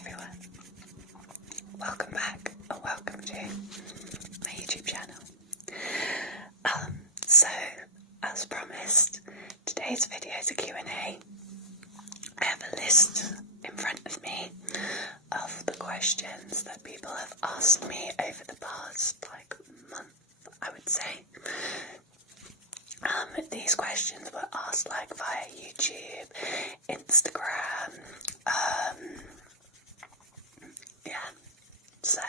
everyone, welcome back or welcome to my YouTube channel. So as promised, today's video is a Q&A. I have a list in front of me of the questions that people have asked me over the past month, I would say. These questions were asked via YouTube, Instagram, so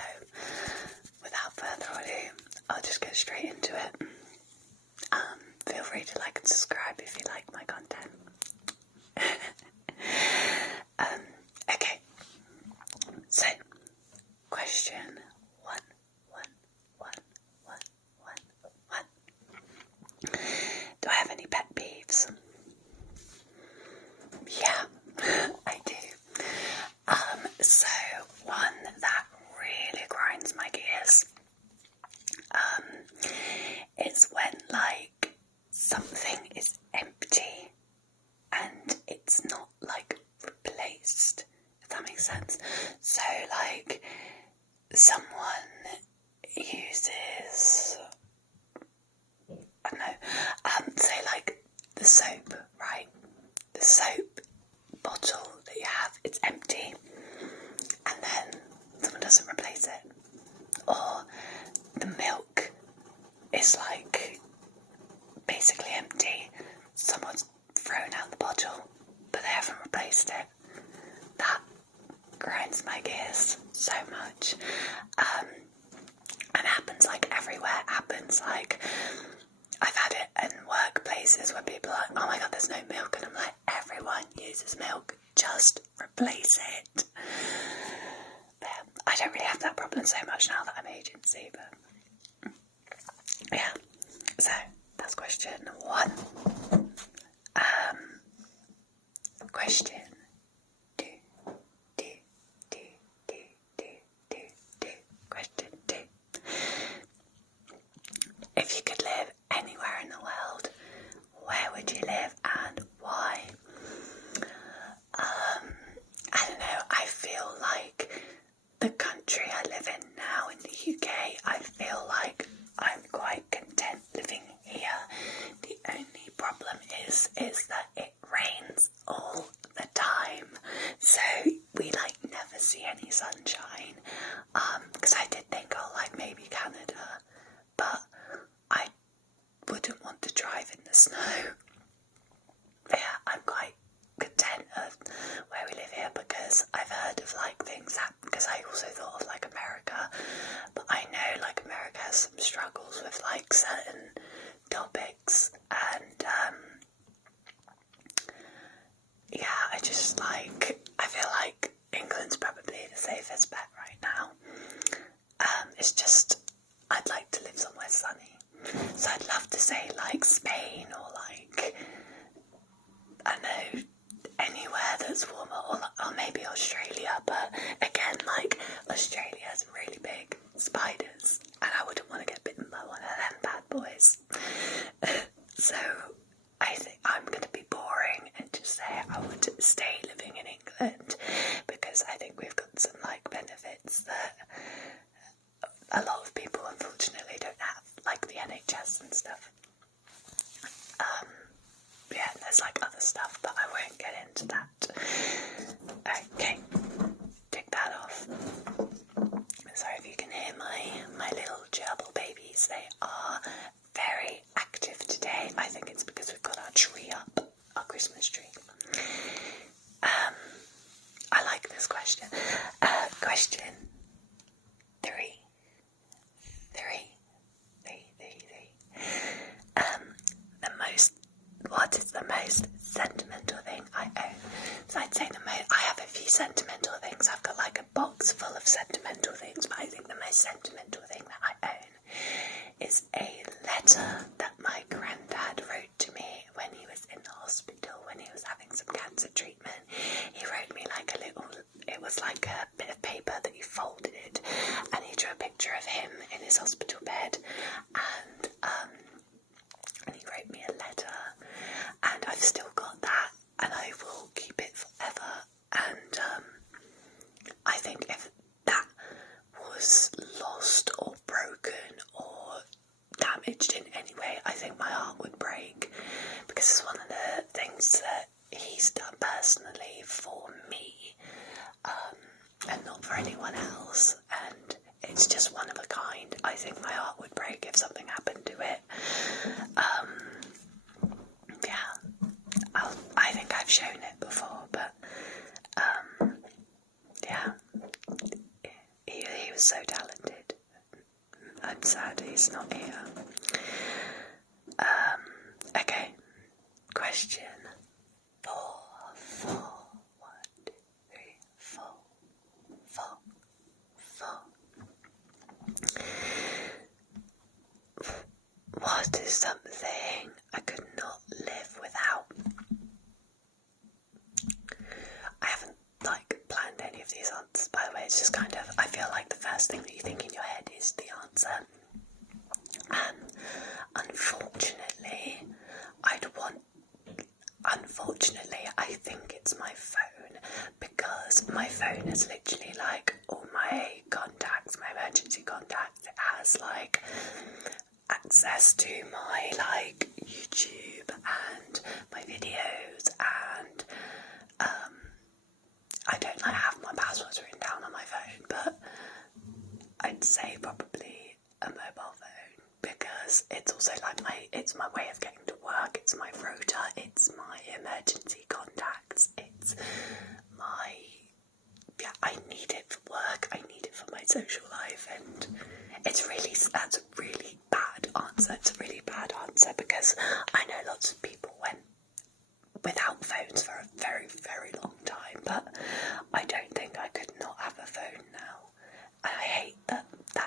without further ado, I'll just get straight into it. Feel free to like and subscribe if you like my content. Okay, so question one. Do I have any pet peeves? Yeah, I do. So one that really grinds my gears is when something is empty and it's not replaced, if that makes sense. So someone uses, I don't know, say the soap, right? The soap bottle that you have, it's empty, and then someone doesn't replace it. Or the milk is basically empty, someone's thrown out the bottle, but they haven't replaced it. That grinds my gears so much. And happens everywhere. It happens I've had it in workplaces where people are like, oh my god, there's no milk, and I'm like, everyone uses milk, just replace it. But I don't really have that problem so much now that I'm agency, but yeah. So that's question one. Question two. Question two. If you could live anywhere in the world, where would you live and why? I don't know, I feel the country I live in now, in the UK, I feel I'm quite content living here. The only problem is that it rains all the time, so we never see any sunshine. Because I did think, maybe Canada, but I wouldn't want to drive in the snow. Yeah, I'm quite content of where we live here, because I've heard of things happen, because I also thought of America, but I know America has some struggles with certain topics, and yeah, I just I feel England's probably the safest bet right now. It's just I'd like to live somewhere sunny, so I'd love to say Spain, or I know, anywhere that's warmer, or maybe Australia, but again, Australia has really big spiders, and I wouldn't want to get bitten by one of them bad boys. So I think I'm going to be boring and just say I would stay living in England, because I think we've got some benefits that a lot of people unfortunately don't have, the NHS and stuff. Yeah, there's other stuff, but I won't get into that. Okay, tick that off. Sorry if you can hear my little gerbil babies. They are very active today. I think it's because we've got our tree up, our Christmas tree. I like this question. Question three. What is the most sentimental thing I own? So I'd say I have a few sentimental things. I've got a box full of sentimental things, but I think the most sentimental thing that I own is a letter that my granddad wrote to me when he was in the hospital, when he was having some cancer treatment. He wrote me it was a bit of paper that he folded, and he drew a picture of him in his hospital bed, and he wrote me a letter, and I've still got that, and I will keep it forever. And just one of a kind. I think my heart would break if something happened to it. Yeah, I think I've shown it before, but yeah, he was so talented. I'm sad he's not here. Okay, question 4. 4. 1, 2, 3, 4. 4. 4. What is something I could not live without? I haven't planned any of these answers, by the way. It's just kind of, I feel like the first thing that you think in your head is the answer. And unfortunately, I think it's my phone, because my phone is literally all my contacts, my emergency contacts. It has access to my YouTube and my videos, and I don't have my passwords written down on my phone, but I'd say probably a mobile phone, because it's also it's my way of getting to work, it's my rota, it's my emergency contacts, it's my, I need it for work, I need it for my social life, and that's a really bad answer. It's a really bad answer, because I know lots of people went without phones for a very, very long time, but I don't think I could not have a phone now. And I hate that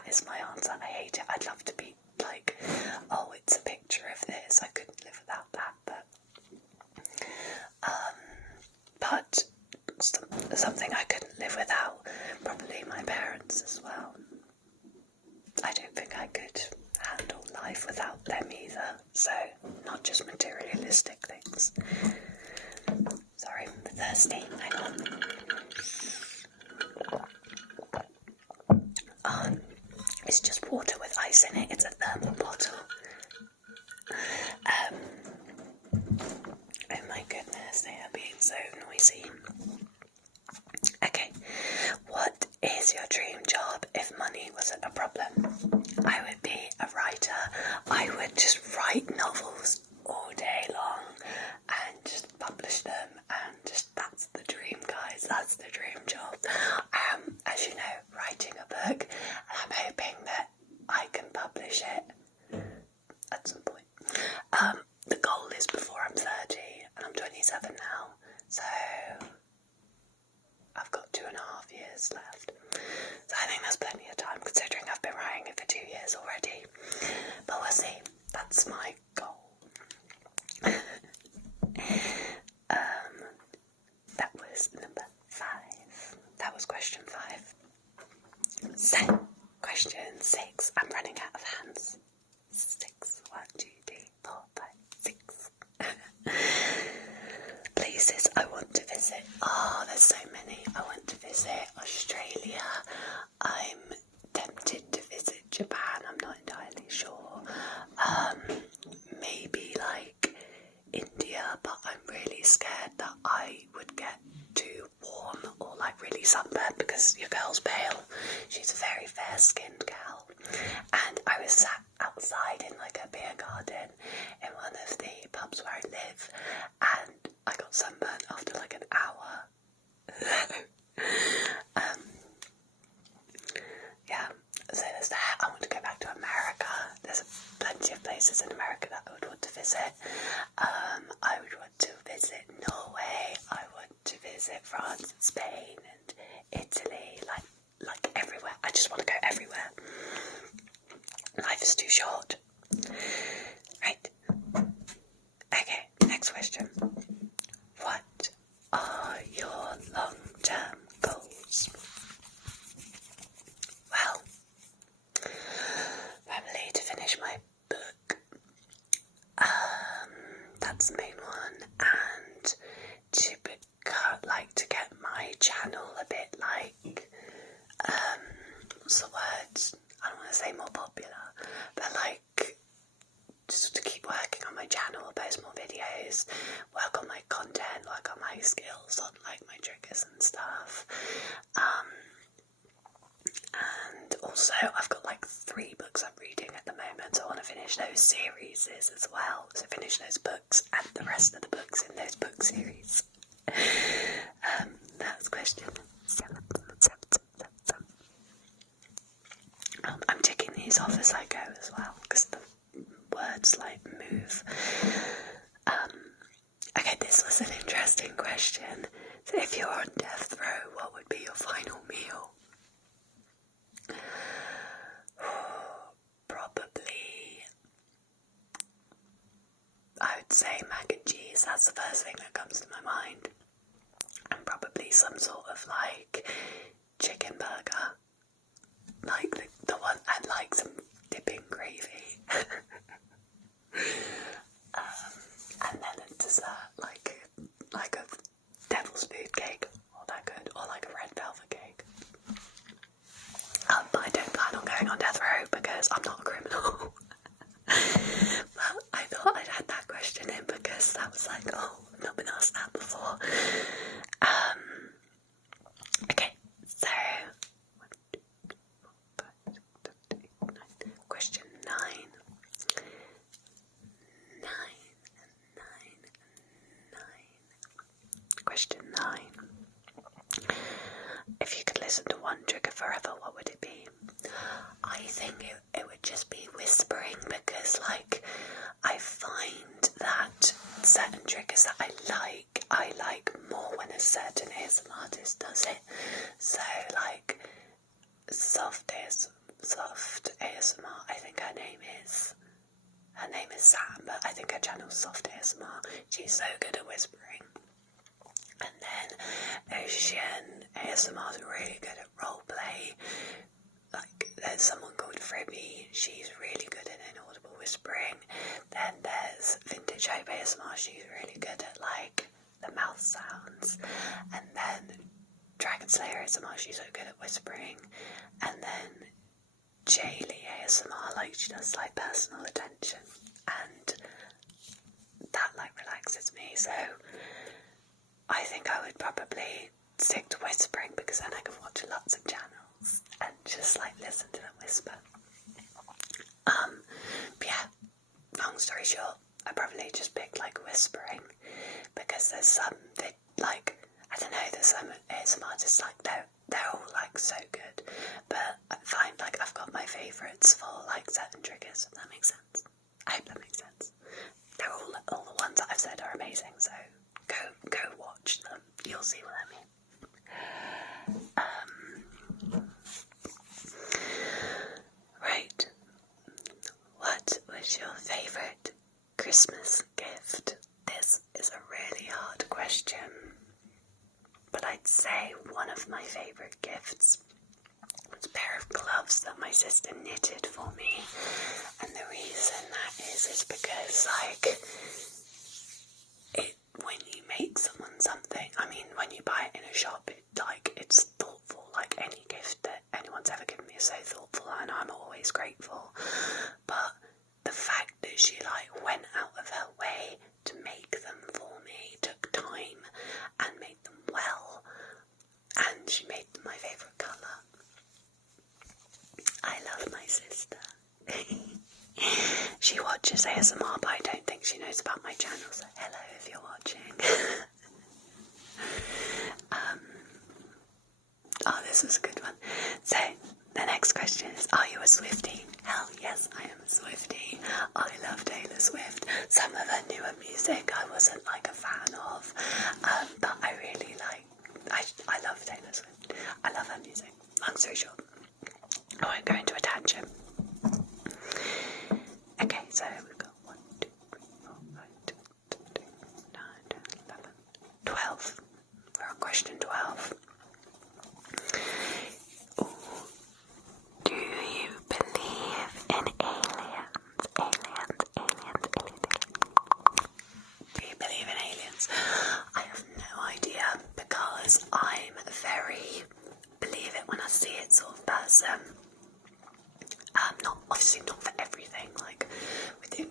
is my answer. I hate it. I'd love to be oh, it's a picture of this. I couldn't live without that, but something I couldn't live without, probably my parents as well. I don't think I could handle life without them either, so not just materialistic things. Sorry, I'm thirsty. Hang on. It's just water with ice in it. It's a thermal bottle. Oh my goodness, they are being so noisy. Okay, what is your dream job if money wasn't a problem? I would be a writer. I would just write novels all day long and just publish them, and that's the dream, guys. That's the dream job. As you know, writing a book, and I'm hoping that I can publish it at some point. The goal is before I'm 30, and I'm 27 now, so I've got 2.5 years left. So I think there's plenty of time, considering I've been writing it for 2 years already. But we'll see. That's my goal. That was number 5. That was question 5. So, question 6. I'm running out of hands. 6. 1, 2, 3, 4, 5, 6. Places I want to visit. Oh, there's so many. I want to visit Australia. I'm tempted to visit Japan. I'm not entirely sure. Maybe India, but I'm really scared that I would get too warm or really sunburned, because your girl's pale. She's a very fair-skinned girl, and I was sat outside in a beer garden in one of the pubs where I live, and I got sunburned after an hour. Yeah, so there's that. I want to go back to America. There's plenty of places in America that I would want to visit. I would want to visit Norway. I want to visit France and Spain and Italy, like everywhere. I just want to go everywhere. Life is too short. Right. Okay, next question. What are your long-term goals? Well, probably to finish my book. That's the main one, and to to get my channel a bit what's the word? I don't want to say more popular, but just to keep working on my channel, post more videos, work on my content, work on my skills, on my triggers and stuff, and also I've got like 3 books I'm reading at the moment, so I want to finish those series as well. So finish those books and the rest of the books in those book series. That's question 7. I'm ticking these off as I go as well, because the words like move. Okay, this was an interesting question. So if you're on death row, what would be your final meal? Probably, I would say mac and cheese. That's the first thing that comes to my mind. And probably some sort of like chicken burger. Like the one, and like some dipping gravy. And then a dessert, like a devil's food cake, or that good, or like a red velvet cake. But I don't plan on going on death row because I'm not a criminal. But I thought I'd had that question in because that was like, oh, I've not been asked that before. Okay, so question 9. Question 9. If you could listen to one trigger forever, what would it be? I think it would just be whispering, because like I find that certain triggers that I like more when a certain ASMR artist does it. So like soft ASMR, I think her name is Sam, but I think her channel's Soft ASMR. She's so good at whispering. And then Ocean ASMR is really good at roleplay. Like, there's someone called Fribby, she's really good at inaudible whispering. Then there's Vintage Hope ASMR, she's really good at like the mouth sounds. And then Dragon Slayer ASMR, she's so good at whispering. And then Jaylee ASMR, like she does like personal attention, and that like relaxes me. So I think I would probably stick to whispering, because then I can watch lots of channels and just like listen to them whisper. But yeah, long story short, I probably just picked like whispering, because there's some that like, I don't know, there's some ASMR artists like they're all like so good, but I find like I've got my favourites for like certain triggers, if that makes sense. I hope that makes sense. They're all the ones that I've said are amazing, so go watch them. You'll see what I mean. Right. What was your favourite Christmas gift? This is a really hard question, but I'd say one of my favourite gifts was a pair of gloves that my sister knitted for me. And the reason that is because like when you make someone something, I mean, when you buy it in a shop, it's thoughtful. Like any gift that anyone's ever given me is so thoughtful, and I'm always grateful. But the fact that she like went out of her way to make them for me, took time and made them well, and she made them my favourite colour. I love my sister. She watches ASMR, but I don't think she knows about my channel, so hello if you're watching. Oh, this was a good one. So, the next question is, are you a Swiftie? Hell yes, I am a Swiftie. I love Taylor Swift. Some of her newer music I wasn't like a fan of, but I really I love Taylor Swift. I love her music. Long story short, I won't go into a tangent. Okay, so we've got 1, 2, 3, 4, 5, 6, 7, 8, 9, 10, 11, 12. We're on question 12. Ooh. Do you believe in aliens? Do you believe in aliens? I have no idea, because I'm very believe it when I see it sort of person. Obviously not for everything, like within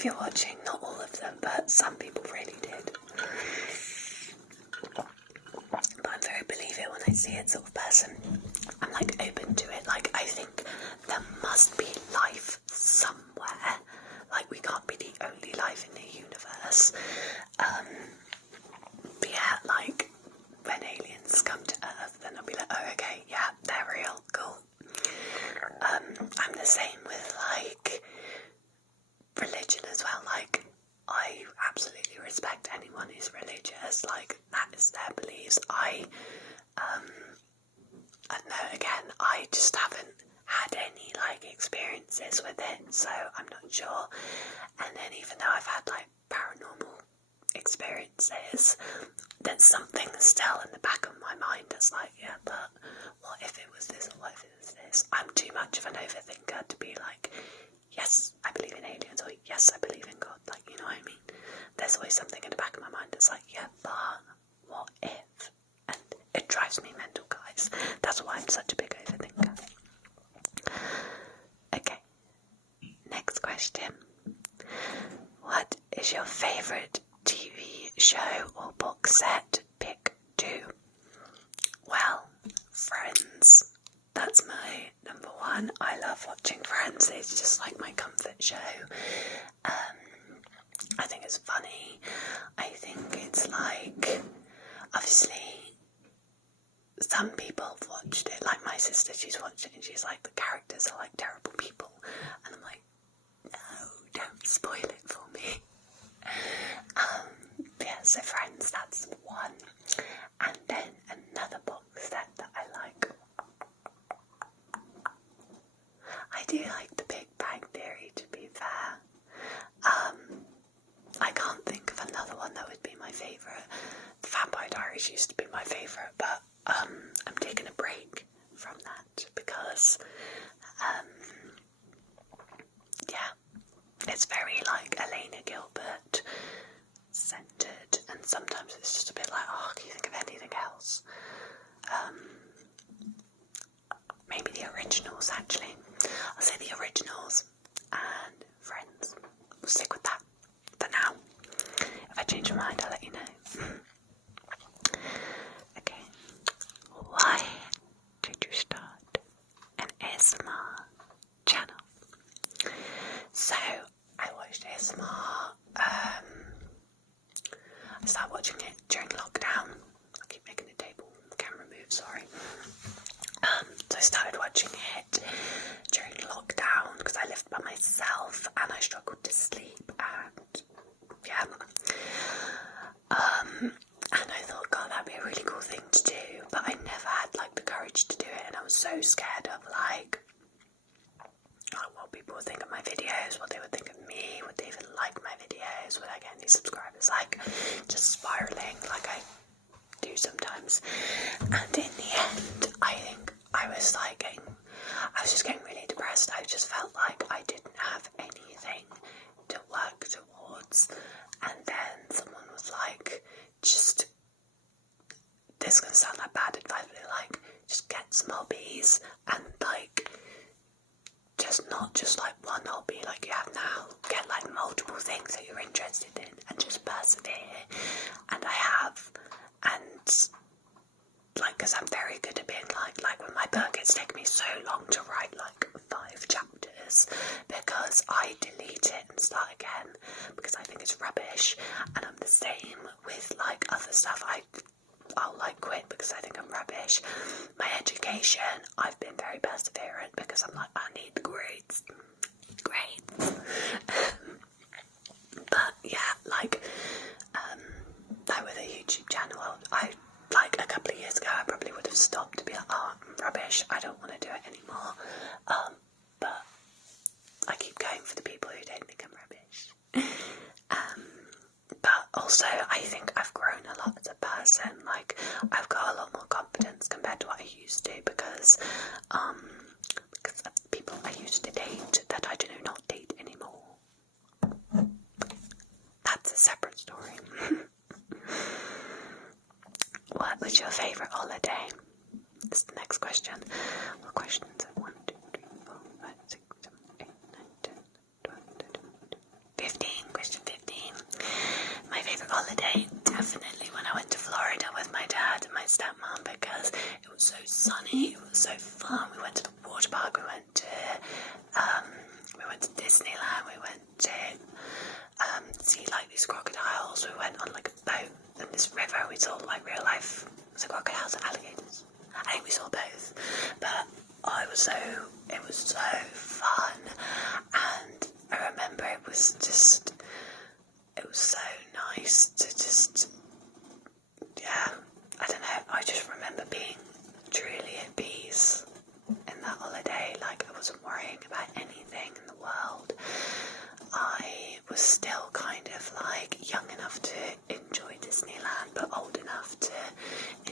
if you're watching, not all of them, but some people really did. But I'm very believe it when I see it sort of person. I'm like open to it. Like, I think there must be life somewhere. Like, we can't be the only life in the universe. But yeah, like, when aliens come to Earth, then I'll be like, oh, okay, yeah, they're real, cool. I'm the same with, like, religion as well. Like, I absolutely respect anyone who's religious. Like, that is their beliefs. I don't know, again, I just haven't had any, like, experiences with it, so I'm not sure. And then even though I've had, like, paranormal experiences, there's something still in the back of my mind that's like, yeah, but what if it was this, or what if it was this? I'm too much of an overthinker to be like, yes, I believe in aliens, or yes, I believe in God, like, you know what I mean? There's always something in the back of my mind that's like, yeah, but what if? And it drives me mental, guys. That's why I'm such a big overthinker. Okay, next question. What is your favourite TV show or box set? Pick 2. Well, Friends. That's my number 1. I love watching Friends. It's just like my comfort show. I think it's funny. I think it's like, obviously, some people have watched it. Like my sister, she's watched it and she's like, the characters are like terrible people. And I'm like, no, don't spoil it for me. Yeah, so Friends, that's 1. And then another box set that I like. I do like The Big Bang Theory, to be fair. I can't think of another one that would be my favourite. The Vampire Diaries used to be my favourite, but I'm taking a break from that because, yeah, it's very like Elena Gilbert centred, and sometimes it's just a bit like, oh, can you think of anything else? Maybe the originals, actually. I'll say the originals and Friends. We'll stick with that for now. If I change my mind, I'll let you know. Okay. Why did you start an ASMR channel? So, I watched ASMR. I started watching it during lockdown. I keep making the table camera move, sorry. So I started watching it during lockdown because I lived by myself and I struggled to sleep, and yeah. And I thought, God, that'd be a really cool thing to do, but I never had like the courage to do it, and I was so scared of like, what people would think of my videos, what they would think of me, would they even like my videos, would I get any subscribers, like just spiraling like I do sometimes. And in the end, I think I was just getting really depressed. I just felt like I didn't have anything to work towards. And then someone was like, this is going to sound like bad advice, but like, just get some hobbies and like, not just like one hobby like you have now. Get like multiple things that you're interested in and just persevere. And I have, and like, because I'm very good at being like with my book, it's taken me so long to write like 5 chapters because I delete it and start again because I think it's rubbish. And I'm the same with like other stuff. I'll like quit because I think I'm rubbish. My education, I've been very perseverant because I'm like, I need the grades. But yeah, like with a YouTube channel, I like a couple of years ago I probably would have stopped to be like, oh, I'm rubbish, I don't want to do it anymore. But I keep going for the people who don't think I'm rubbish. But also I think I've grown a lot as a person. Like, I've got a lot more confidence compared to what I used to because of people I used to date that I do not date anymore. That's a separate story. What was your favourite holiday? This is the next question. What questions are 1, 2, 3, 4, 5, 6, 7, 8, 9, 10, 12, 13, 15. see like these crocodiles. We went on like a boat in this river. We saw like real life crocodiles and alligators. I think we saw both, but it was so fun, and I remember it was so nice to just, yeah, I don't know, I just remember being truly at peace in that holiday. Like, I wasn't worrying about anything in the world. I was still kind of like young enough to enjoy Disneyland, but old enough to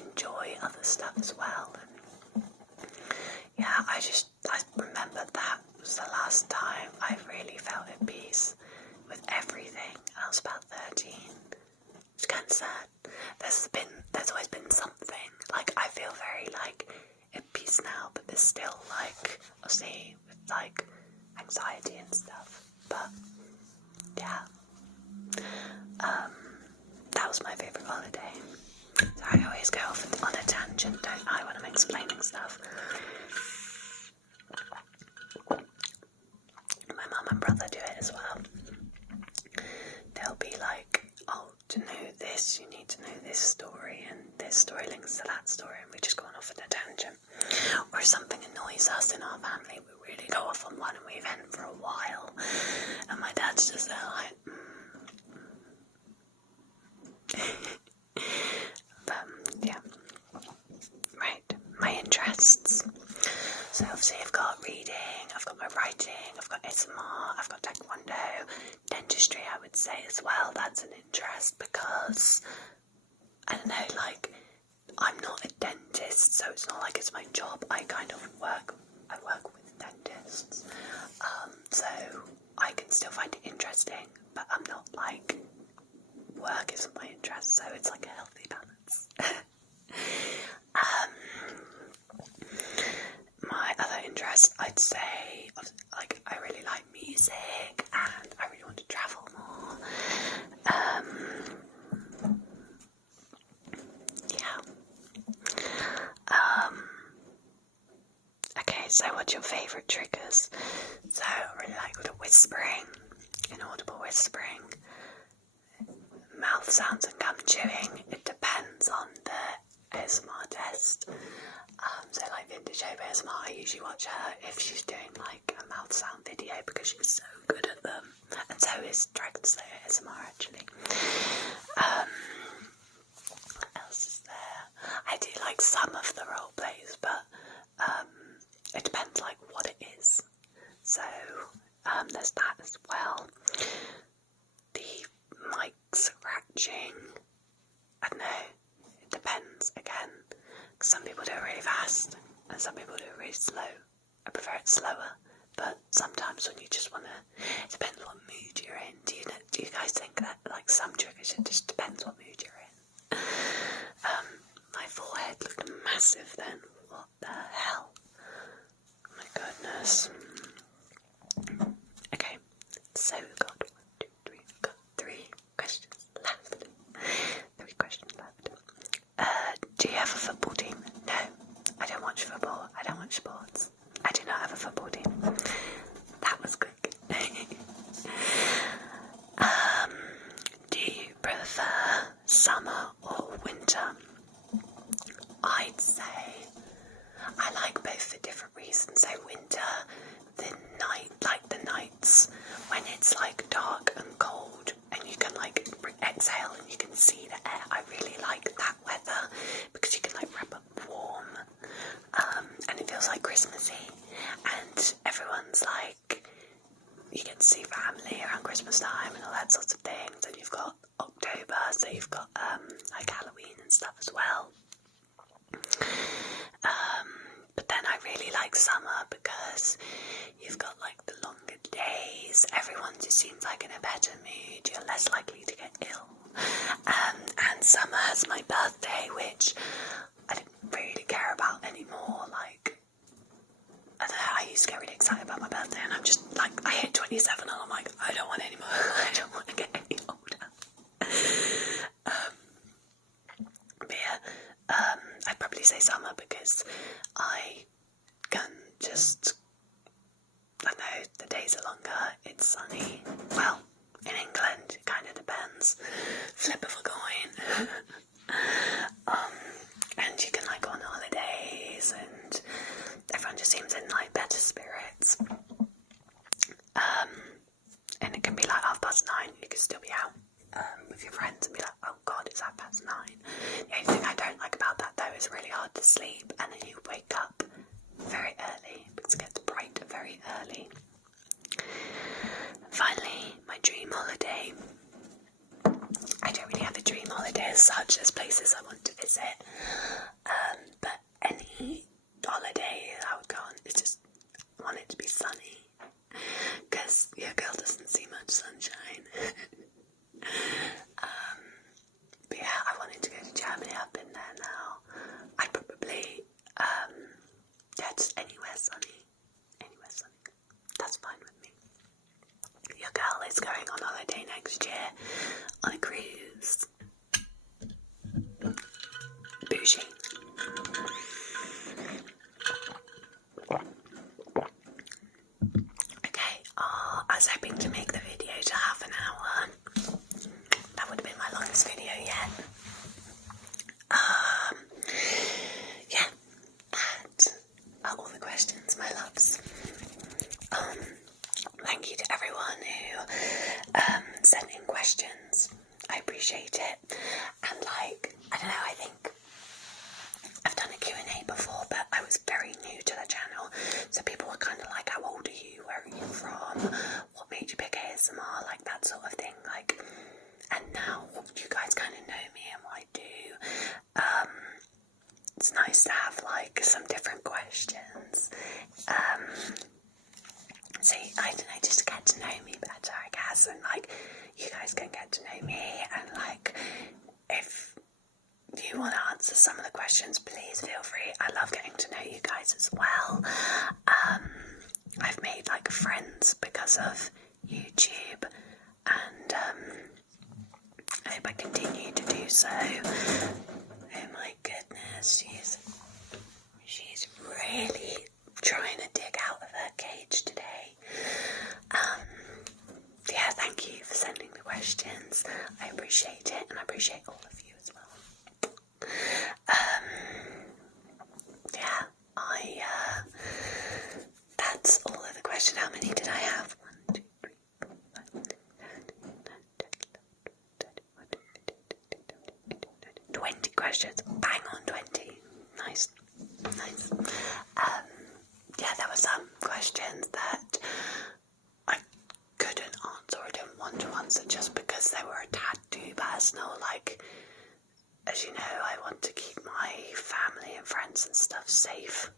enjoy other stuff as well. And yeah, I remember that was the last time I really felt at peace with everything. I was about 13. It's kind of sad. There's always been something. Like, I feel very like at peace now, but there's still like, obviously, with like anxiety and stuff. But yeah, that was my favourite holiday. So I always go off on a tangent, don't I, when I'm explaining stuff. My mum and brother do it as well. They'll be like, oh, to know this, you need to know this story, and this story links to that story, and we just go off on a tangent. Or if something annoys us in our family, we really go off on one, and we vent for a while. And my dad's just there like, yeah. Right, my interests. So obviously I've got reading, I've got my writing, I've got ASMR, I've got taekwondo, dentistry I would say as well. That's an interest because, I don't know, like, I'm not a dentist, so it's not like it's my job. I work with dentists, so I can still find it interesting, but I'm not like, work isn't my interest, so it's like a healthy balance. My other interests, I'd say, like, I really like music, and I really want to travel more. Yeah. Okay, so what's your favourite triggers? So I really like the whispering, inaudible whispering, mouth sounds and gum chewing. It depends on the ASMR test. So like Vintage Hobie ASMR, I usually watch her if she's doing like a mouth sound video because she's so good at them. And so is Dragon Slayer ASMR actually. What else is there? I do like some of the role plays, but it depends like what it is. So there's that as well. The mic scratching, I don't know, it depends again. Some people do it really fast, and some people do it really slow. I prefer it slower, but sometimes when you just want to, it depends what mood you're in. Do you guys think that, like, some triggers, it just depends what mood you're in? My forehead looked massive then. What the hell? Oh my goodness. Okay, so we've got 1, 2, 3, we've got 3 questions left. 3 questions left. Do you have a football team? No, I don't watch football. I don't watch sports. I do not have a football team. That was quick. Do you prefer summer or winter? I'd say I like both for different reasons. So winter, the nights when it's like dark and cold and you can like exhale and you can see the air. I really like that weather because you can like wrap up warm, and it feels like Christmassy, and everyone's like, you get to see family around Christmas time and all that sorts of things, and you've got October, so you've got like Halloween and stuff as well. But then I really like summer because you've got like the longer days, everyone just seems like in a better mood, you're less likely to get ill. And summer has my birthday, which I don't really care about anymore. Like, I don't know, I used to get really excited about my birthday, and I'm just like, I hit 27 and I'm like, I don't want any more. I don't want to get any older. But yeah, I'd probably say summer because I can just, I don't know, the days are longer, it's sunny. Well, in England, it kind of questions. Flip of a coin. And you can like go on holidays, and everyone just seems in like better spirits. And it can be like 9:30. You can still be out with your friends and be like, oh god, it's 9:30. The only thing I don't like about that though is really hard to sleep, and then you wake up very early because it gets bright very early. And finally, my dream holiday. I don't really have a dream holiday as such. There's places I want to visit, but any holiday I would go on is just want it to be sunny, because your girl doesn't see much sunshine. But yeah, I wanted to go to Germany. I've been there now. I'd probably just anywhere sunny. That's fine with me. Your girl is going on holiday next year on a cruise. Bougie. Okay, I was hoping to make the video to half an hour. That would have been my longest video yet. Yeah, that are all the questions, my loves. Thank you to everyone who sent in questions. I appreciate it. And like, I don't know, I think I've done a Q&A before, but I was very new to the channel, so people were kind of like, how old are you, where are you from, what made you pick ASMR, like that sort of thing, like, and now you guys kind of know me and what I do. It's nice to have like some different questions, so I don't know, just get to know me better, I guess, and like, you guys can get to know me, and like, if you want to answer some of the questions, please feel free. I love getting to know you guys as well. I've made like friends because of YouTube, and I hope I continue to do so. Oh my goodness, she's really trying to dig out of her cage today. Yeah, thank you for sending the questions. I appreciate it, and I appreciate all of you as well. Yeah, that's all of the questions. How many did I have? 1, 2, 3, 4, 5, 20 questions. Bang on 20. Nice. Yeah, there were some questions that I couldn't answer or didn't want to answer just because they were a tad too personal. Like, as you know, I want to keep my family and friends and stuff safe,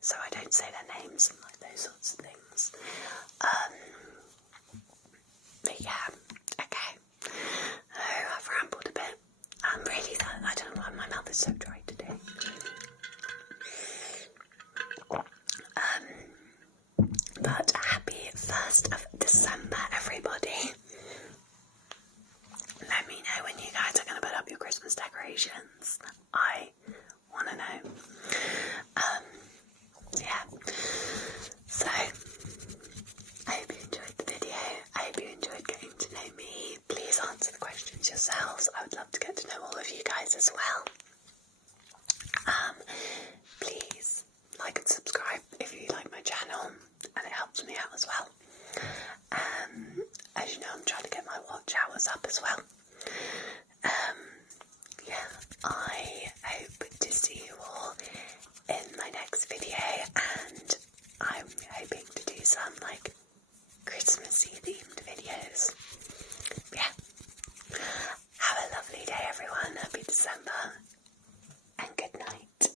so I don't say their names and like those sorts of things. But yeah, okay. Oh, I've rambled a bit. I'm really, I don't know why my mouth is so dry today. But happy 1st of December, everybody. Let me know when you guys are going to put up your Christmas decorations. I want to know. Yeah. So, I hope you enjoyed the video. I hope you enjoyed getting to know me. Please answer the questions yourselves. I would love to get to know all of you guys as well. Please like and subscribe if you like my channel, and it helps me out as well. As you know, I'm trying to get my watch hours up as well.